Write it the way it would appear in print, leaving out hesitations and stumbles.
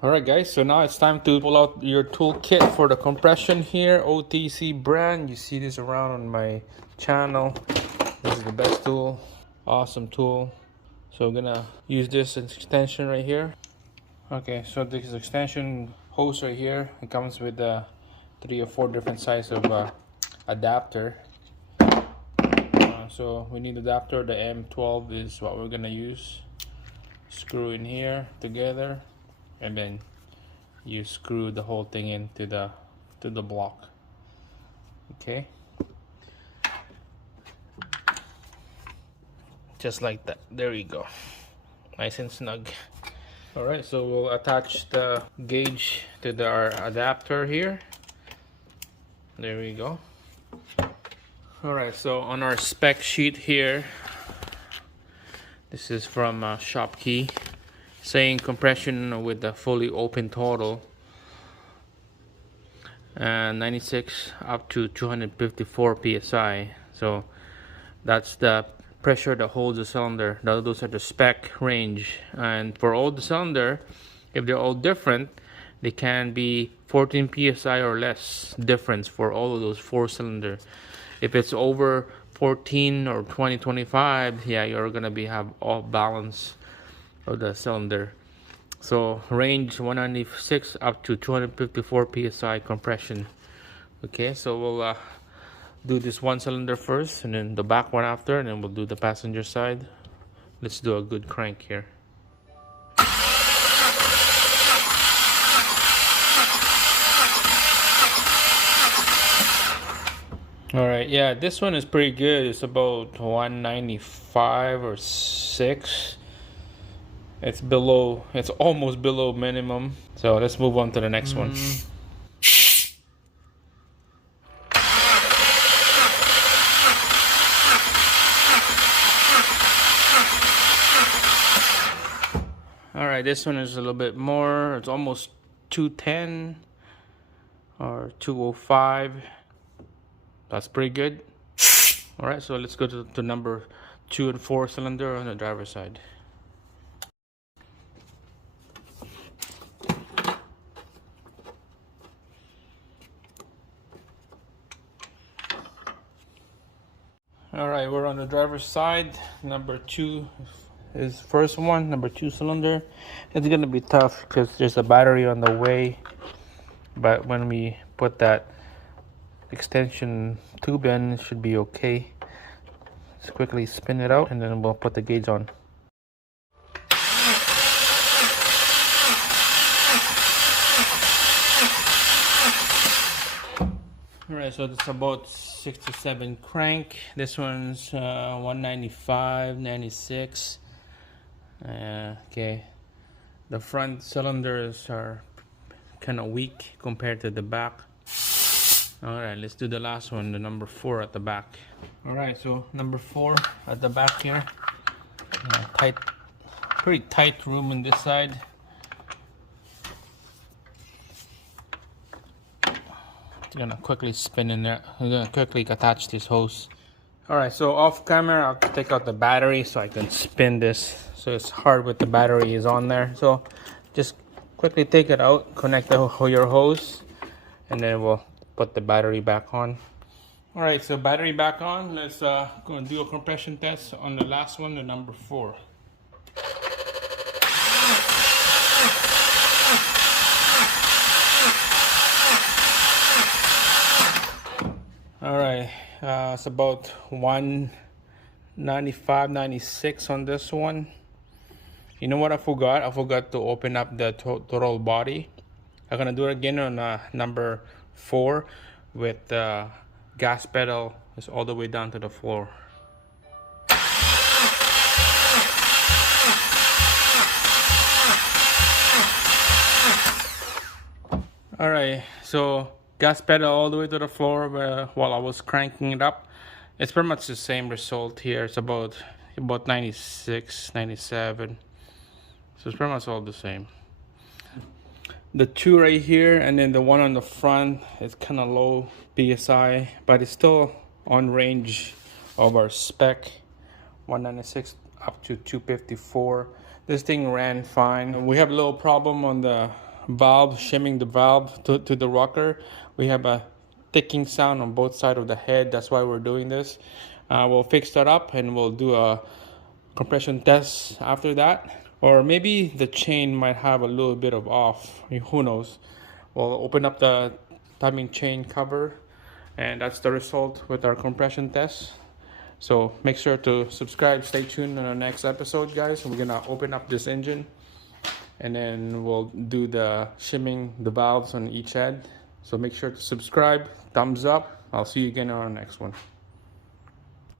Alright guys, so now it's time to pull out your toolkit for the compression here. OTC brand. You see this around on my channel. This is the best tool. Awesome tool. So I'm gonna use this extension right here. Okay, so this extension hose right here. It comes with 3 or 4 different sizes of adapter. So we need adapter. The M12 is what we're gonna use. Screw in here together, and then you screw the whole thing into the block. Okay, just like that. There you go, nice and snug. All right, so we'll attach the gauge to our adapter here. There we go. All right, so on our spec sheet here, this is from Shopkey, saying compression with the fully open throttle, 96 up to 254 psi. So that's the pressure that holds the cylinder. Those are the spec range, and for all the cylinder, if they're all different, they can be 14 psi or less difference for all of those 4 cylinder. If it's over 14 or 20, 25, yeah, you're gonna have off balance of the cylinder. So range 196 up to 254 psi compression. Okay, so we'll do this one cylinder first, and then the back one after, and then we'll do the passenger side. Let's do a good crank here. All right, yeah, this one is pretty good. It's about 195 or 6. It's almost below minimum. So let's move on to the next one. All right, this one is a little bit more. It's almost 210 or 205. That's pretty good. All right, so let's go to number 2 and 4 cylinder on the driver's side. All right, we're on the driver's side. Number 2 is first one, number 2 cylinder. It's gonna be tough because there's a battery on the way, but when we put that extension tube in, it should be okay. Let's quickly spin it out, and then we'll put the gauge on. Alright, so it's about 67 crank. This one's 195, 96. Okay, the front cylinders are kind of weak compared to the back. Alright, let's do the last one, the number 4 at the back. Alright, so number 4 at the back here. Pretty tight room on this side. I'm gonna quickly spin in there. I'm gonna quickly attach this hose. Alright, so off camera, I'll take out the battery so I can spin this. So it's hard with the battery is on there. So just quickly take it out, connect your hose, and then we'll put the battery back on. Alright, so battery back on. Let's go and do a compression test on the last one, the number 4. Alright, it's about 195, 96 on this one. You know what I forgot? I forgot to open up the throttle body. I'm gonna do it again on number 4 with the gas pedal is all the way down to the floor. Alright, so gas pedal all the way to the floor while I was cranking it up. It's pretty much the same result here. It's about 96, 97. So it's pretty much all the same. The 2 right here, and then the one on the front is kind of low PSI, but it's still on range of our spec, 196 up to 254. This thing ran fine. We have a little problem on the valve, shimming the valve to the rocker. We have a ticking sound on both sides of the head. That's why we're doing this. We'll fix that up and we'll do a compression test after that. Or maybe the chain might have a little bit of off. Who knows? We'll open up the timing chain cover, and that's the result with our compression test. So make sure to subscribe. Stay tuned on the next episode, guys. We're gonna open up this engine, and then we'll do the shimming the valves on each head. So make sure to subscribe, thumbs up. I'll see you again on our next one.